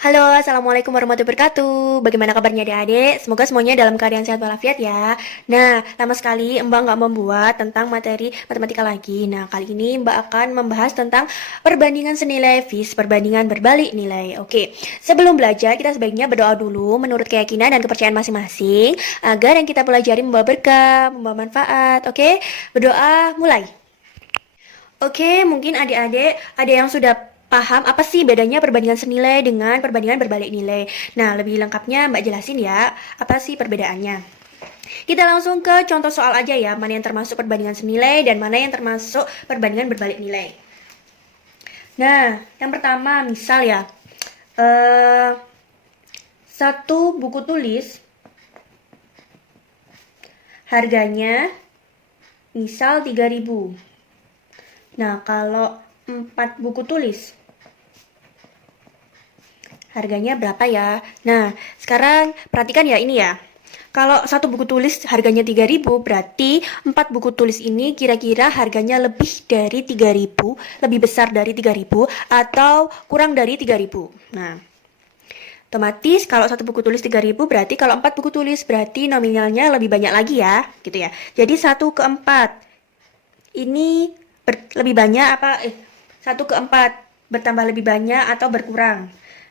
Halo, Assalamualaikum warahmatullahi wabarakatuh. Bagaimana kabarnya adik-adik? Semoga semuanya dalam keadaan sehat walafiat ya. Nah, lama sekali Mbak nggak membuat tentang materi matematika lagi. Nah, kali ini Mbak akan membahas tentang perbandingan senilai FIS, perbandingan berbalik nilai. Oke, sebelum belajar kita sebaiknya berdoa dulu menurut keyakinan dan kepercayaan masing-masing agar yang kita pelajari membawa berkah, membawa manfaat. Oke, berdoa mulai. Oke, mungkin adik-adik ada yang sudah paham apa sih bedanya perbandingan senilai dengan perbandingan berbalik nilai. Nah, lebih lengkapnya Mbak jelasin ya, apa sih perbedaannya. Kita langsung ke contoh soal aja ya, mana yang termasuk perbandingan senilai dan mana yang termasuk perbandingan berbalik nilai. Nah, yang pertama misal ya, satu buku tulis harganya misal 3.000. Nah, kalau 4 buku tulis harganya berapa ya? Nah, sekarang perhatikan ya ini ya. Kalau satu buku tulis harganya 3.000, berarti 4 buku tulis ini kira-kira harganya lebih dari 3.000, lebih besar dari 3.000 atau kurang dari 3.000. Nah, otomatis kalau satu buku tulis 3.000 berarti kalau 4 buku tulis berarti nominalnya lebih banyak lagi ya, gitu ya. Jadi 1/4 ini lebih banyak apa 1/4 bertambah lebih banyak atau berkurang?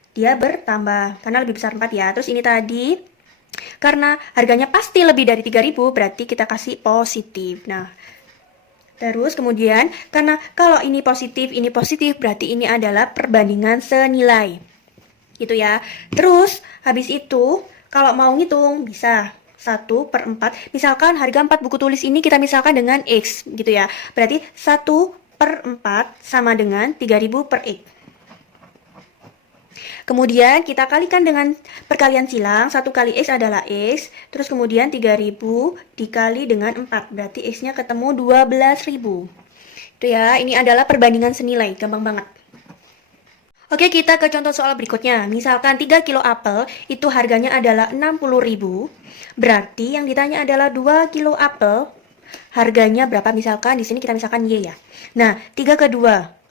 Dia bertambah karena lebih besar 4 ya. Terus ini tadi karena harganya pasti lebih dari 3.000 berarti kita kasih positif. Nah, terus kemudian karena kalau ini positif berarti ini adalah perbandingan senilai. Gitu ya. Terus habis itu kalau mau ngitung bisa 1/4. Misalkan harga 4 buku tulis ini kita misalkan dengan X gitu ya. Berarti 1/4 sama dengan 3.000 per X. Kemudian kita kalikan dengan perkalian silang, 1 kali X adalah X, terus kemudian 3.000 dikali dengan 4, berarti X-nya ketemu 12.000. Itu ya, ini adalah perbandingan senilai, gampang banget. Oke, kita ke contoh soal berikutnya. Misalkan 3 kilo apel itu harganya adalah 60.000, berarti yang ditanya adalah 2 kilo apel harganya berapa? Misalkan di sini kita misalkan Y ya. Nah, 3 ke 2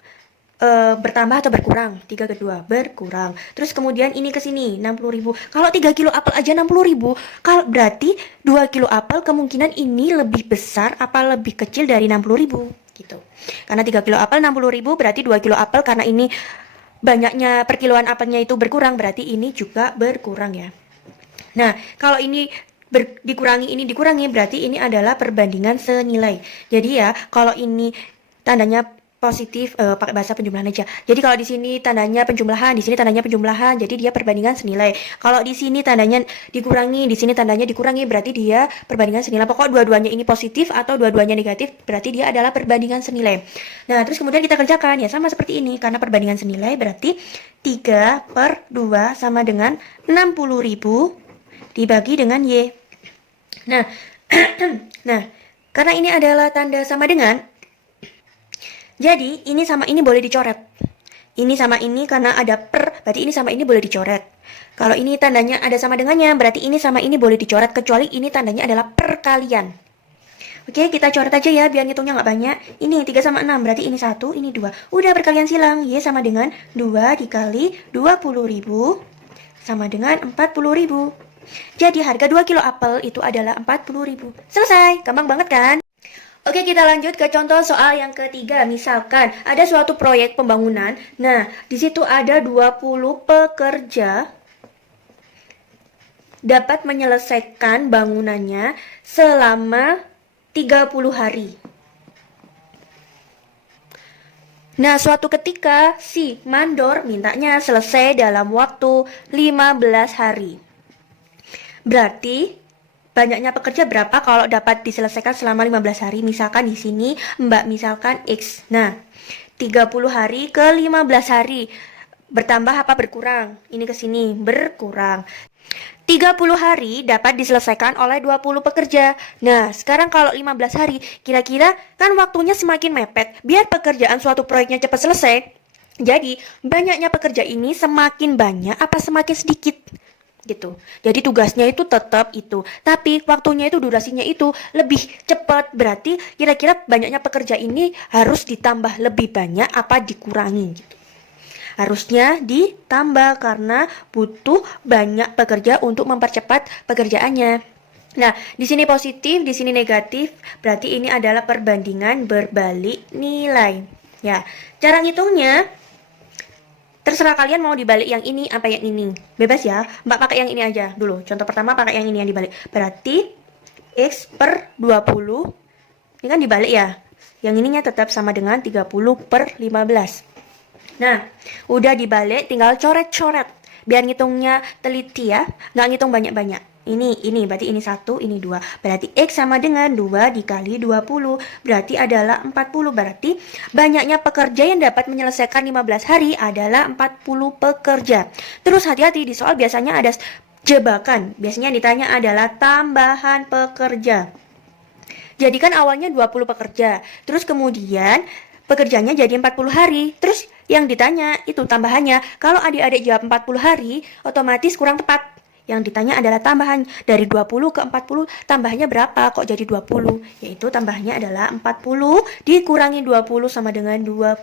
bertambah atau berkurang? 3 ke 2 berkurang. Terus kemudian ini ke sini 60.000. Kalau 3 kilo apel aja 60.000, kalau berarti 2 kilo apel kemungkinan ini lebih besar apa lebih kecil dari 60.000 gitu. Karena 3 kilo apel 60.000 berarti 2 kilo apel karena ini banyaknya perkiloan apelnya itu berkurang berarti ini juga berkurang ya. Nah, kalau ini dikurangi berarti ini adalah perbandingan senilai. Jadi ya, kalau ini tandanya positif pakai bahasa penjumlahan aja. Jadi kalau di sini tandanya penjumlahan, di sini tandanya penjumlahan, jadi dia perbandingan senilai. Kalau di sini tandanya dikurangi, di sini tandanya dikurangi, berarti dia perbandingan senilai. Pokok dua-duanya ini positif atau dua-duanya negatif, berarti dia adalah perbandingan senilai. Nah, terus kemudian kita kerjakan ya sama seperti ini karena perbandingan senilai berarti 3/2 sama dengan 60.000 dibagi dengan Y. Nah, nah, karena ini adalah tanda sama dengan, jadi ini sama ini boleh dicoret. Ini sama ini karena ada per, berarti ini sama ini boleh dicoret. Kalau ini tandanya ada sama dengannya, berarti ini sama ini boleh dicoret, kecuali ini tandanya adalah perkalian. Oke, kita coret aja ya, biar ngitungnya nggak banyak. Ini 3 sama 6, berarti ini 1, ini 2. Udah perkalian silang, Y sama dengan 2 dikali 20.000 sama dengan 40.000. Jadi harga 2 kilo apel itu adalah 40.000. Selesai, gampang banget kan? Oke, kita lanjut ke contoh soal yang ketiga. Misalkan ada suatu proyek pembangunan. Nah, di situ ada 20 pekerja dapat menyelesaikan bangunannya selama 30 hari. Nah, suatu ketika si mandor mintanya selesai dalam waktu 15 hari. Berarti banyaknya pekerja berapa kalau dapat diselesaikan selama 15 hari? Misalkan di sini Mbak misalkan X. Nah, 30 hari ke 15 hari bertambah apa berkurang? Ini ke sini berkurang. 30 hari dapat diselesaikan oleh 20 pekerja. Nah, sekarang kalau 15 hari, kira-kira kan waktunya semakin mepet. Biar pekerjaan suatu proyeknya cepat selesai. Jadi, banyaknya pekerja ini semakin banyak apa semakin sedikit? Gitu. Jadi tugasnya itu tetap itu, tapi waktunya itu durasinya itu lebih cepat. Berarti kira-kira banyaknya pekerja ini harus ditambah lebih banyak apa dikurangi gitu. Harusnya ditambah karena butuh banyak pekerja untuk mempercepat pekerjaannya. Nah, di sini positif, di sini negatif, berarti ini adalah perbandingan berbalik nilai. Ya, cara ngitungnya terserah kalian mau dibalik yang ini apa yang ini. Bebas ya, Mbak pakai yang ini aja dulu. Contoh pertama pakai yang ini yang dibalik. Berarti X per 20, ini kan dibalik ya. Yang ininya tetap sama dengan 30 per 15. Nah, udah dibalik, tinggal coret-coret. Biar ngitungnya teliti ya, nggak ngitung banyak-banyak. Ini, berarti ini 1, ini 2. Berarti X sama dengan 2 dikali 20. Berarti adalah 40. Berarti banyaknya pekerja yang dapat menyelesaikan 15 hari adalah 40 pekerja. Terus hati-hati, di soal biasanya ada jebakan. Biasanya ditanya adalah tambahan pekerja. Jadi kan awalnya 20 pekerja. Terus kemudian pekerjanya jadi 40 hari. Terus yang ditanya itu tambahannya. Kalau adik-adik jawab 40 hari, otomatis kurang tepat. Yang ditanya adalah tambahan dari 20 ke 40, tambahannya berapa? Kok jadi 20? Yaitu tambahannya adalah 40 dikurangi 20 sama dengan 20.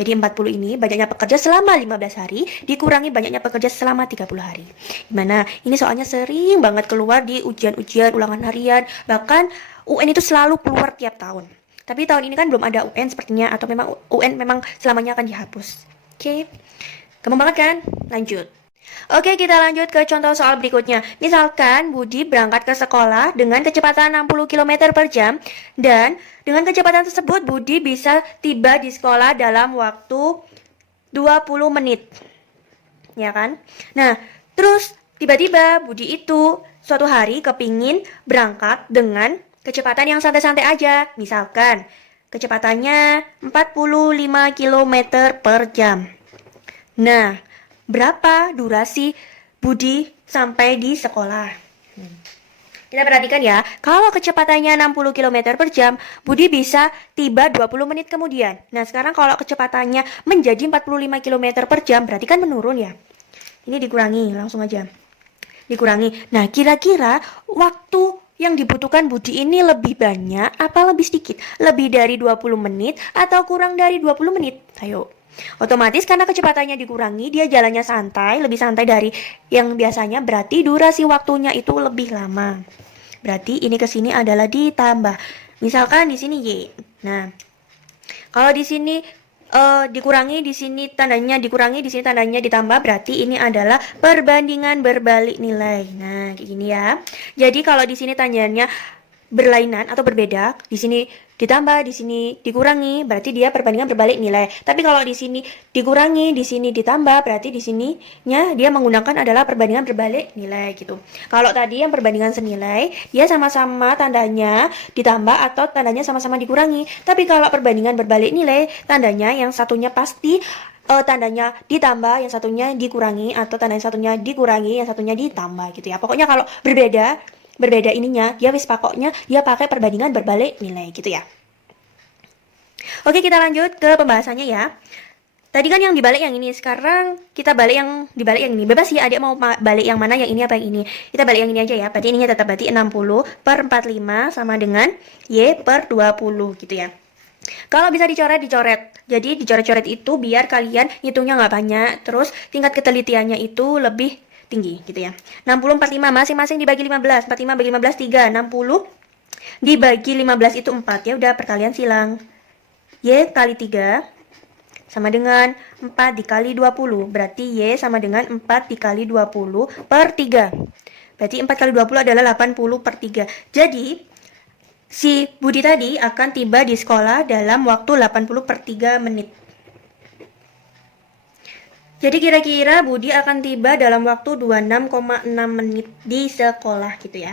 Jadi 40 ini banyaknya pekerja selama 15 hari dikurangi banyaknya pekerja selama 30 hari. Gimana? Ini soalnya sering banget keluar di ujian-ujian ulangan harian. Bahkan UN itu selalu keluar tiap tahun. Tapi tahun ini kan belum ada UN sepertinya, atau memang UN memang selamanya akan dihapus. Oke. Gampang banget kan? Lanjut. Oke, kita lanjut ke contoh soal berikutnya. Misalkan Budi berangkat ke sekolah dengan kecepatan 60 km per jam dan dengan kecepatan tersebut Budi bisa tiba di sekolah dalam waktu 20 menit. Ya kan? Nah, terus tiba-tiba Budi itu suatu hari kepingin berangkat dengan kecepatan yang santai-santai aja. Misalkan kecepatannya 45 km per jam. Nah, berapa durasi Budi sampai di sekolah? Kita perhatikan ya, kalau kecepatannya 60 km per jam, Budi bisa tiba 20 menit kemudian. Nah, sekarang kalau kecepatannya menjadi 45 km per jam, berarti kan menurun ya. Ini dikurangi, langsung aja. Dikurangi. Nah, kira-kira waktu yang dibutuhkan Budi ini lebih banyak apa lebih sedikit? Lebih dari 20 menit atau kurang dari 20 menit? Ayo. Otomatis karena kecepatannya dikurangi, dia jalannya santai, lebih santai dari yang biasanya, berarti durasi waktunya itu lebih lama. Berarti ini ke sini adalah ditambah. Misalkan di sini Y. Nah, kalau di sini dikurangi, di sini tandanya dikurangi, di sini tandanya ditambah, berarti ini adalah perbandingan berbalik nilai. Nah, kayak gini ya. Jadi kalau di sini tandanya berlainan atau berbeda, di sini ditambah, di sini dikurangi, berarti dia perbandingan berbalik nilai. Tapi kalau di sini dikurangi, di sini ditambah, berarti di sininya dia menggunakan adalah perbandingan berbalik nilai gitu. Kalau tadi yang perbandingan senilai, dia sama-sama tandanya ditambah atau tandanya sama-sama dikurangi. Tapi kalau perbandingan berbalik nilai, tandanya yang satunya pasti tandanya ditambah, yang satunya dikurangi, atau tanda yang satunya dikurangi, yang satunya ditambah gitu ya. Pokoknya kalau berbeda ininya, dia wis pokoknya dia pakai perbandingan berbalik nilai gitu ya. Oke, kita lanjut ke pembahasannya ya. Tadi kan yang dibalik yang ini, sekarang kita balik yang dibalik yang ini. Bebas ya adik mau balik yang mana, yang ini apa yang ini. Kita balik yang ini aja ya. Berarti ininya tetap berarti 60 per 45 sama dengan Y per 20 gitu ya. Kalau bisa dicoret, dicoret. Jadi dicoret-coret itu biar kalian hitungnya nggak banyak, terus tingkat ketelitiannya itu lebih tinggi gitu ya. 60 45 masing-masing dibagi 15. 45 bagi 15 3. 60 dibagi 15 itu 4 ya. Udah perkalian silang. Y kali 3 sama dengan 4 dikali 20. Berarti Y sama dengan 4 dikali 20 per 3. Berarti 4 kali 20 adalah 80 per 3. Jadi si Budi tadi akan tiba di sekolah dalam waktu 80 per 3 menit. Jadi kira-kira Budi akan tiba dalam waktu 26,6 menit di sekolah gitu ya.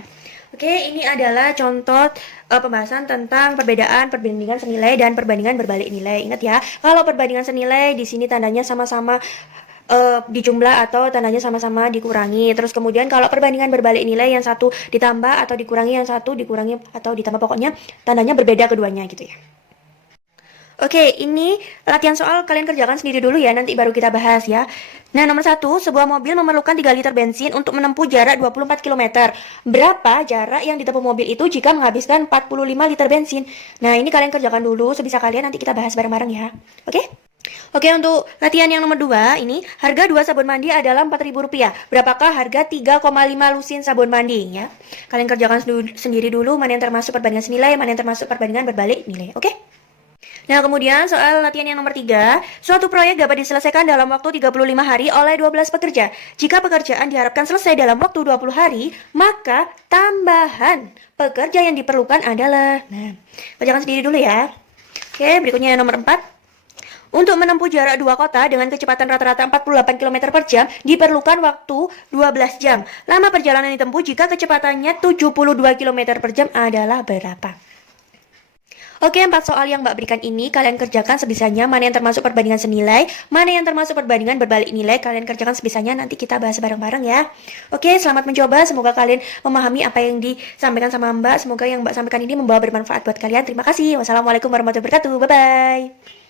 Oke, ini adalah contoh pembahasan tentang perbandingan senilai dan perbandingan berbalik nilai. Ingat ya, kalau perbandingan senilai di sini tandanya sama-sama dijumlah atau tandanya sama-sama dikurangi. Terus kemudian kalau perbandingan berbalik nilai, yang satu ditambah atau dikurangi, yang satu dikurangi atau ditambah, pokoknya tandanya berbeda keduanya gitu ya. Oke, ini latihan soal kalian kerjakan sendiri dulu ya, nanti baru kita bahas ya. Nah, nomor 1, sebuah mobil memerlukan 3 liter bensin untuk menempuh jarak 24 km. Berapa jarak yang ditempuh mobil itu jika menghabiskan 45 liter bensin? Nah, ini kalian kerjakan dulu sebisa kalian, nanti kita bahas bareng-bareng ya. Oke? Oke, untuk latihan yang nomor 2, ini harga 2 sabun mandi adalah Rp4.000. Berapakah harga 3,5 lusin sabun mandi ya? Kalian kerjakan sendiri dulu mana yang termasuk perbandingan senilai, mana yang termasuk perbandingan berbalik nilai. Oke? Nah, kemudian soal latihan yang nomor 3, suatu proyek dapat diselesaikan dalam waktu 35 hari oleh 12 pekerja. Jika pekerjaan diharapkan selesai dalam waktu 20 hari, maka tambahan pekerja yang diperlukan adalah... Nah, kerjakan sendiri dulu ya. Oke, berikutnya yang nomor 4. Untuk menempuh jarak dua kota dengan kecepatan rata-rata 48 km per jam, diperlukan waktu 12 jam. Lama perjalanan ditempuh jika kecepatannya 72 km per jam adalah berapa? Oke, 4 soal yang Mbak berikan ini kalian kerjakan sebisanya, mana yang termasuk perbandingan senilai, mana yang termasuk perbandingan berbalik nilai, kalian kerjakan sebisanya, nanti kita bahas bareng-bareng ya. Oke, selamat mencoba, semoga kalian memahami apa yang disampaikan sama Mbak, semoga yang Mbak sampaikan ini membawa bermanfaat buat kalian. Terima kasih, wassalamualaikum warahmatullahi wabarakatuh, bye-bye.